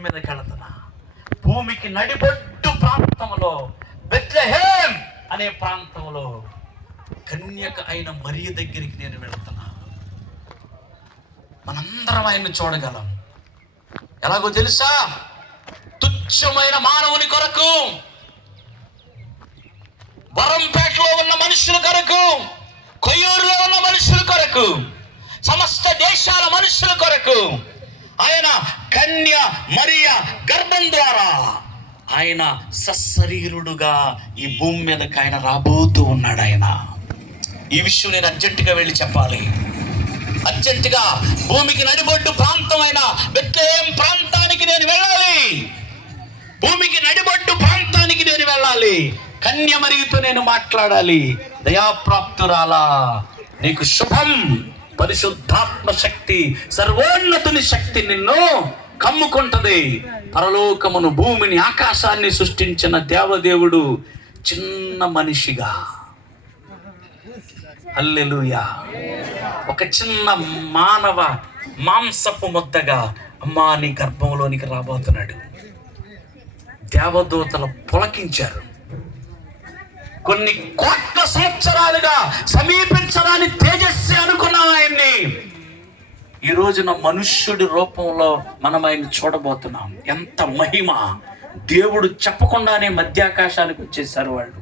మీదకి వెళుతున్నా. భూమికి నడిబొడ్డు ప్రాంతంలో బెత్లెహేం అనే ప్రాంతంలో కన్యక అయిన మరియ దగ్గరికి నేను వెళుతున్నా. మనందరం ఆయన్ని చూడగలం. ఎలాగో తెలుసా? తుచ్చమైన మానవుని కొరకు, వరంపేటలో ఉన్న మనుషుల కొరకు, కొయ్యూరులో ఉన్న మనుషుల కొరకు, సమస్త దేశాల మనుషుల కొరకు ఆయన కన్య మరియ గర్భం ద్వారా ఆయన సశరీరుడుగా ఈ భూమి మీదకి ఆయన రాబోతూ ఉన్నాడు. ఆయన ఈ విషయం నేను అర్జెంటుగా వెళ్ళి చెప్పాలి. అర్జెంటుగా భూమికి నడిబొడ్డు ప్రాంతమైన బెత్లెహేం ప్రాంతానికి నేను వెళ్ళాలి. భూమికి నడిబొడ్డు ప్రాంతానికి నేను వెళ్ళాలి. కన్య మరియతో నేను మాట్లాడాలి. దయాప్రాప్తురాలా, నీకు శుభం. పరిశుద్ధాత్మ శక్తి, సర్వోన్నతుని శక్తి నిన్ను కమ్ముకుంటది. పరలోకమును, భూమిని, ఆకాశాన్ని సృష్టించిన దేవదేవుడు చిన్న మనిషిగా, హల్లెలూయా, ఒక చిన్న మానవ మాంసపు ముద్దగా అమ్మా నీ గర్భంలోనికి రాబోతున్నాడు. దేవదూతలు పులకించారు. కొన్ని కోట్ల సంవత్సరాలుగా సమీపించడాన్ని తేజస్వి అనుకున్నాం ఆయన్ని. ఈ రోజున మనుష్యుడి రూపంలో మనం ఆయన్ని చూడబోతున్నాం. ఎంత మహిమ! దేవుడు చెప్పకుండానే మధ్యాకాశానికి వచ్చేసారు వాళ్ళు.